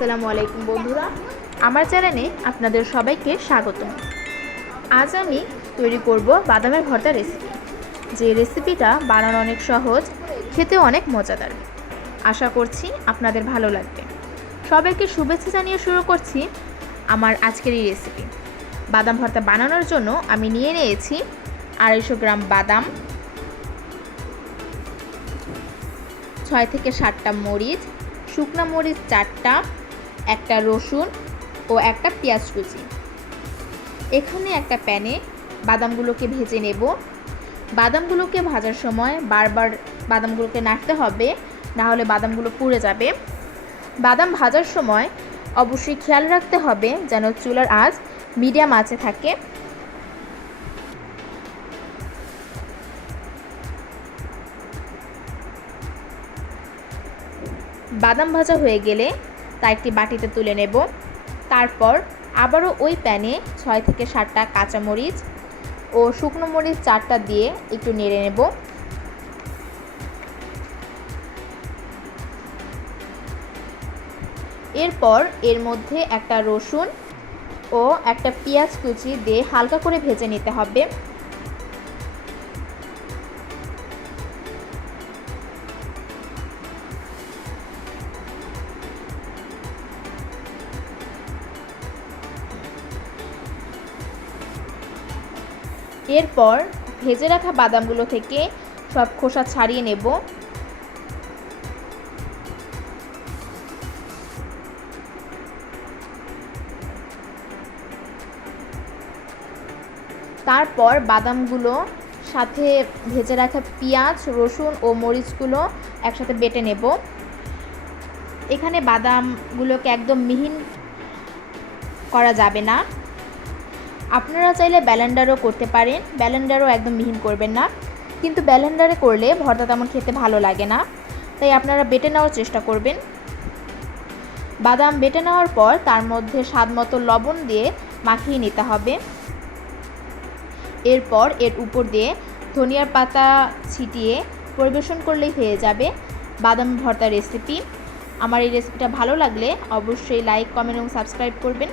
আসসালামু আলাইকুম বন্ধুরা। আমার চ্যানেলে আপনাদের সবাইকে স্বাগত আজ আমি তৈরি করব বাদামের ভর্তা রেসিপি যে রেসিপিটা বানানো অনেক সহজ, খেতে অনেক মজাদার। আশা করছি আপনাদের ভালো লাগবে। সবাইকে শুভেচ্ছা জানিয়ে শুরু করছি আমার আজকের এই রেসিপি বাদাম ভর্তা বানানোর জন্য আমি নিয়ে নিয়েছি আড়াইশো গ্রাম বাদাম, ছয় থেকে সাতটা মরিচ, শুকনো মরিচ চারটা একটা রসুন ও একটা পেঁয়াজ কুচি। এখানে একটা প্যানে বাদামগুলোকে ভেজে নেব। বাদামগুলোকে ভাজার সময় বারবার বাদামগুলোকে নাড়তে হবে না হলে বাদামগুলো পুড়ে যাবে। বাদাম ভাজার সময় অবশ্যই খেয়াল রাখতে হবে যেন চুলার আঁচ মিডিয়াম আঁচে থাকে। বাদাম ভাজা হয়ে গেলে তা একটি বাটিতে তুলে নেব। তারপর আবারও ওই প্যানে ছয় থেকে সাতটা কাঁচামরিচ ও শুকনো মরিচ চারটা দিয়ে একটু নেড়ে নেব। এরপর এর মধ্যে একটা রসুন ও একটা পেঁয়াজ কুচি দিয়ে হালকা করে ভেজে নিতে হবে। এরপর ভেজে রাখা বাদামগুলো থেকে সব খোসা ছাড়িয়ে নেব। তারপর বাদামগুলো সাথে ভেজে রাখা পেঁয়াজ, রসুন ও মরিচগুলো একসাথে বেটে নেব। এখানে বাদামগুলোকে একদম মিহিন করা যাবে না। আপনারা চাইলে ব্যালেন্ডারও করতে পারেন, ব্যালেন্ডারও একদম মিহিন করবেন না। কিন্তু ব্যালেন্ডারে করলে ভর্তা তেমন খেতে ভালো লাগে না। তাই আপনারা বেটে নেওয়ার চেষ্টা করবেন। বাদাম বেটে নেওয়ার পর তার মধ্যে স্বাদ মতো লবণ দিয়ে মাখিয়ে নিতে হবে। এরপর এর উপর দিয়ে ধনিয়ার পাতা ছিটিয়ে পরিবেশন করলেই হয়ে যাবে বাদাম ভর্তা রেসিপি আমার এই রেসিপিটা ভালো লাগলে অবশ্যই লাইক কমেন্ট এবং সাবস্ক্রাইব করবেন।